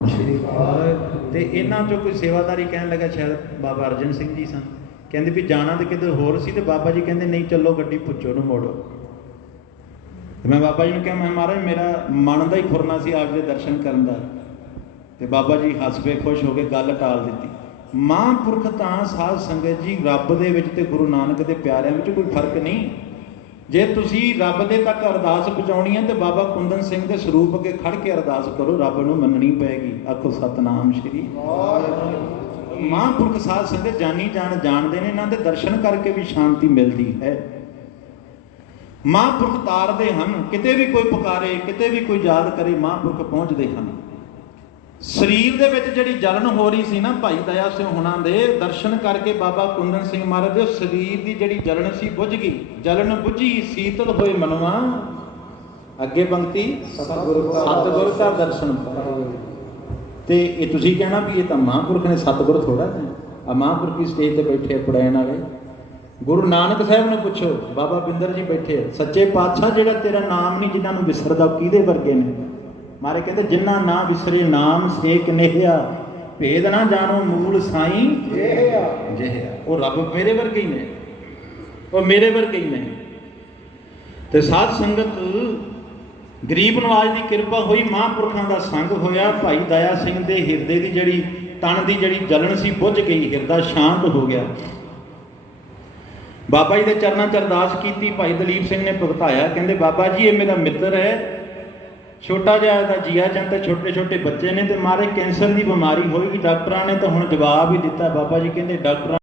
ਸ਼੍ਰੀ ਅਕਾਲ ਤੇ ਇਹਨਾਂ ਚੋਂ ਕੋਈ ਸੇਵਾਦਾਰੀ ਕਹਿਣ ਲੱਗਾ ਸ਼ਾਇਦ ਬਾਬਾ ਅਰਜਨ ਸਿੰਘ ਜੀ ਸਨ। ਕਹਿੰਦੇ ਵੀ ਜਾਣਾ ਤੇ ਕਿਤੇ ਹੋਰ ਸੀ ਤੇ ਬਾਬਾ ਜੀ ਕਹਿੰਦੇ ਨਹੀਂ ਚੱਲੋ ਗੱਡੀ ਪੁੱਛੋ ਨੂੰ ਮੋੜੋ। ਤੇ ਮੈਂ ਬਾਬਾ ਜੀ ਨੂੰ ਕਿਹਾ, ਮੈਂ ਮਹਾਰਾਜ, ਮੇਰਾ ਮਨ ਦਾ ਹੀ ਖੁਰਨਾ ਸੀ ਆਪ ਦੇ ਦਰਸ਼ਨ ਕਰਨ ਦਾ। ਤੇ ਬਾਬਾ ਜੀ ਹੱਸ ਪਏ ਖੁਸ਼ ਹੋ ਕੇ ਗੱਲ ਟਾਲ ਦਿੱਤੀ। ਮਹਾਂਪੁਰਖ ਤਾਂ ਸਾਧ ਸੰਗਤ ਜੀ ਰੱਬ ਦੇ ਵਿੱਚ ਤੇ ਗੁਰੂ ਨਾਨਕ ਦੇ ਪਿਆਰਿਆਂ ਵਿੱਚ ਕੋਈ ਫ਼ਰਕ ਨਹੀਂ। ਜੇ ਤੁਸੀਂ ਰੱਬ ਦੇ ਤੱਕ ਅਰਦਾਸ ਪਹੁੰਚਾਉਣੀ ਹੈ ਤੇ ਬਾਬਾ ਕੁੰਦਨ ਸਿੰਘ ਦੇ ਸਰੂਪ ਅੱਗੇ ਖੜ ਕੇ ਅਰਦਾਸ ਕਰੋ, ਰੱਬ ਨੂੰ ਮੰਨਣੀ ਪਏਗੀ। ਆਖੋ, ਸਤਨਾਮ ਸ਼੍ਰੀ ਮਹਾਂਪੁਰਖ ਸਾਧ ਸੰਗਤ ਜਾਨੀ ਜਾਣ ਜਾਣਦੇ ਨੇ, ਇਹਨਾਂ ਦੇ ਦਰਸ਼ਨ ਕਰਕੇ ਵੀ ਸ਼ਾਂਤੀ ਮਿਲਦੀ ਹੈ। ਮਹਾਂਪੁਰਖ ਤਾਰਦੇ ਹਨ, ਕਿਤੇ ਵੀ ਕੋਈ ਪੁਕਾਰੇ, ਕਿਤੇ ਵੀ ਕੋਈ ਯਾਦ ਕਰੇ, ਮਹਾਂਪੁਰਖ ਪਹੁੰਚਦੇ ਹਨ। ਸਰੀਰ ਦੇ ਵਿੱਚ ਜਿਹੜੀ ਜਲਨ ਹੋ ਰਹੀ ਸੀ ਨਾ ਭਾਈ ਦਇਆ ਸਿੰਘ ਹੁਣਾਂ ਦੇ ਦਰਸ਼ਨ ਕਰਕੇ ਬਾਬਾ ਕੁੰਦਨ ਸਿੰਘ ਮਹਾਰਾਜ ਦੇ ਸਰੀਰ ਦੀ ਜਿਹੜੀ ਜਲਨ ਸੀ ਬੁੱਝ ਗਈ। ਜਲਨ ਬੁਝੀ ਸੀਤਲ ਹੋਏ ਮਨਵਾ ਅੱਗੇ ਪੰਕਤੀ ਸਤਿਗੁਰ ਦਾ ਦਰਸ਼ਨ। ਤੇ ਇਹ ਤੁਸੀਂ ਕਹਿਣਾ ਵੀ ਇਹ ਤਾਂ ਮਹਾਂਪੁਰਖ ਨੇ ਸਤਿਗੁਰ ਥੋੜਾ ਹੈ। ਆ ਮਹਾਂਪੁਰਖ ਦੀ ਸਟੇਜ ਤੇ ਬੈਠੇ ਪੜਾਇਣ ਵਾਲੇ। ਗੁਰੂ ਨਾਨਕ ਸਾਹਿਬ ਨੂੰ ਪੁੱਛੋ ਬਾਬਾ ਬਿੰਦਰ ਜੀ ਬੈਠੇ ਸੱਚੇ ਪਾਤਸ਼ਾਹ ਜਿਹੜਾ ਤੇਰਾ ਨਾਮ ਨਹੀਂ ਜਿਨ੍ਹਾਂ ਨੂੰ ਵਿਸਰਦਾ ਕਿਹਦੇ ਵਰਗੇ ਨੇ? ਮਾਰੇ ਕਹਿੰਦੇ ਜਿਨ੍ਹਾਂ ਨਾ ਵਿਸਰੇ ਨਾਮ, ਸੇ ਕਨੇਹਿਆ। ਭੇਦ ਨਾ ਜਾਣੋ ਮੂਲ ਸਾਈਂ ਇਹ ਆ। ਉਹ ਰੱਬ ਮੇਰੇ ਵਰਗੇ ਹੀ ਨੇ। ਉਹ ਮੇਰੇ ਵਰਗੇ ਹੀ ਨੇ। ਤੇ ਸਾਧ ਸੰਗਤ, ਗਰੀਬ ਨਵਾਜ ਦੀ ਕਿਰਪਾ ਹੋਈ, ਮਹਾਂਪੁਰਖਾਂ ਦਾ ਸੰਗ ਹੋਇਆ। ਭਾਈ ਦਇਆ ਸਿੰਘ ਦੇ ਹਿਰਦੇ ਦੀ ਜਿਹੜੀ ਤਣ ਦੀ ਜਿਹੜੀ ਜਲਣ ਸੀ, ਬੁੱਝ ਗਈ। ਹਿਰਦਾ ਸ਼ਾਂਤ ਹੋ ਗਿਆ। ਬਾਬਾ ਜੀ ਦੇ ਚਰਨਾਂ 'ਚ ਅਰਦਾਸ ਕੀਤੀ। ਭਾਈ ਦਲੀਪ ਸਿੰਘ ਨੇ ਭੁਗਤਾਇਆ। ਕਹਿੰਦੇ, ਬਾਬਾ ਜੀ, ਇਹ ਮੇਰਾ ਮਿੱਤਰ ਹੈ। ਛੋਟਾ ਜਿਹਾ ਤਾਂ ਜੀਆ ਜਾਂਦਾ ਛੋਟੇ ਛੋਟੇ ਬੱਚੇ ਨੇ ਤੇ ਮਾਰੇ ਕੈਂਸਰ ਦੀ ਬਿਮਾਰੀ ਹੋਏਗੀ, ਡਾਕਟਰਾਂ ਨੇ ਤਾਂ ਹੁਣ ਜਵਾਬ ਹੀ ਦਿੱਤਾ, ਬਾਬਾ ਜੀ ਕਹਿੰਦੇ ਡਾਕਟਰਾਂ